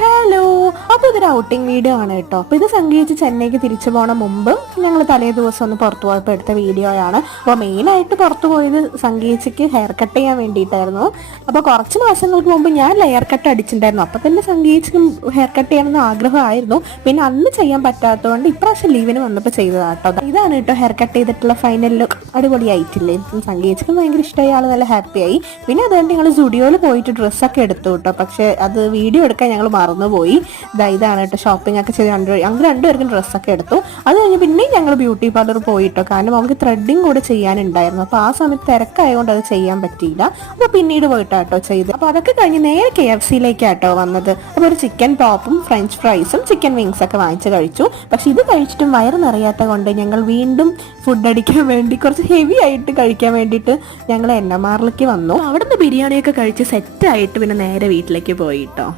Hello, അപ്പോൾ ഇതൊരു outing video ആണ് കേട്ടോ. അപ്പോൾ ഇത് സംഗീതിച്ച് ചെന്നൈക്ക് തിരിച്ചു പോണ മുമ്പ് ഞങ്ങൾ തലേ ദിവസം ഒന്ന് പുറത്തു പോയപ്പോൾ എടുത്ത വീഡിയോയാണ്. അപ്പോൾ മെയിനായിട്ട് പുറത്തു പോയത് സംഗീതിക്ക് ഹെയർ കട്ട് ചെയ്യാൻ വേണ്ടിയിട്ടായിരുന്നു. അപ്പോൾ കുറച്ച് മാസങ്ങൾക്ക് മുമ്പ് ഞാൻ ലെയർ കട്ട് അടിച്ചിട്ടുണ്ടായിരുന്നു. അപ്പോൾ തന്നെ സംഗീതിക്കും ഹെയർ കട്ട് ചെയ്യണമെന്ന് ആഗ്രഹമായിരുന്നു. പിന്നെ അന്ന് ചെയ്യാൻ പറ്റാത്തതുകൊണ്ട് ഇപ്രാവശ്യം ലീവിന് വന്നപ്പോൾ ചെയ്തതാട്ടോ. ഇതാണ് കേട്ടോ ഹെയർ കട്ട് ചെയ്തിട്ടുള്ള ഫൈനൽ ലുക്ക്. അടിപൊളിയായിട്ടില്ലേ? സംഗീതിക്കും ഭയങ്കര ഇഷ്ടമായി, ആൾ നല്ല ഹാപ്പിയായി. പിന്നെ അതുകൊണ്ട് ഞങ്ങൾ സ്റ്റുഡിയോയിൽ പോയിട്ട് ഡ്രസ്സൊക്കെ എടുത്തു കേട്ടോ. പക്ഷേ അത് വീഡിയോ എടുക്കാൻ ഞങ്ങൾ മറന്നുപോയി. ഇതാണ് കേട്ടോ, ഷോപ്പിംഗ് ഒക്കെ ചെയ്ത് ഞങ്ങൾ രണ്ടുപേർക്കും ഡ്രസ്സൊക്കെ എടുത്തു. അത് കഴിഞ്ഞ് പിന്നെയും ഞങ്ങൾ ബ്യൂട്ടി പാർലർ പോയിട്ടോ. കാരണം നമുക്ക് ത്രെഡിങ് കൂടെ ചെയ്യാനുണ്ടായിരുന്നു. അപ്പോൾ ആ സമയത്ത് തിരക്കായതുകൊണ്ട് അത് ചെയ്യാൻ പറ്റിയില്ല. അപ്പോൾ പിന്നീട് പോയിട്ടാട്ടോ ചെയ്ത്. അപ്പോൾ അതൊക്കെ കഴിഞ്ഞ് നേരെ KFC-ലേക്കാട്ടോ വന്നത്. അപ്പോൾ ഒരു ചിക്കൻ പോപ്പും ഫ്രഞ്ച് ഫ്രൈസും ചിക്കൻ വിങ്സ് ഒക്കെ വാങ്ങിച്ച് കഴിച്ചു. പക്ഷെ ഇത് കഴിച്ചിട്ടും വയറ് നിറയാത്ത കൊണ്ട് ഞങ്ങൾ വീണ്ടും ഫുഡ് അടിക്കാൻ വേണ്ടി കുറച്ച് ഹെവി ആയിട്ട് കഴിക്കാൻ വേണ്ടിയിട്ട് ഞങ്ങൾ NMR-ലേക്ക് വന്നു. അവിടുന്ന് ബിരിയാണിയൊക്കെ കഴിച്ച് സെറ്റായിട്ട് പിന്നെ നേരെ വീട്ടിലേക്ക് പോയിട്ടോ.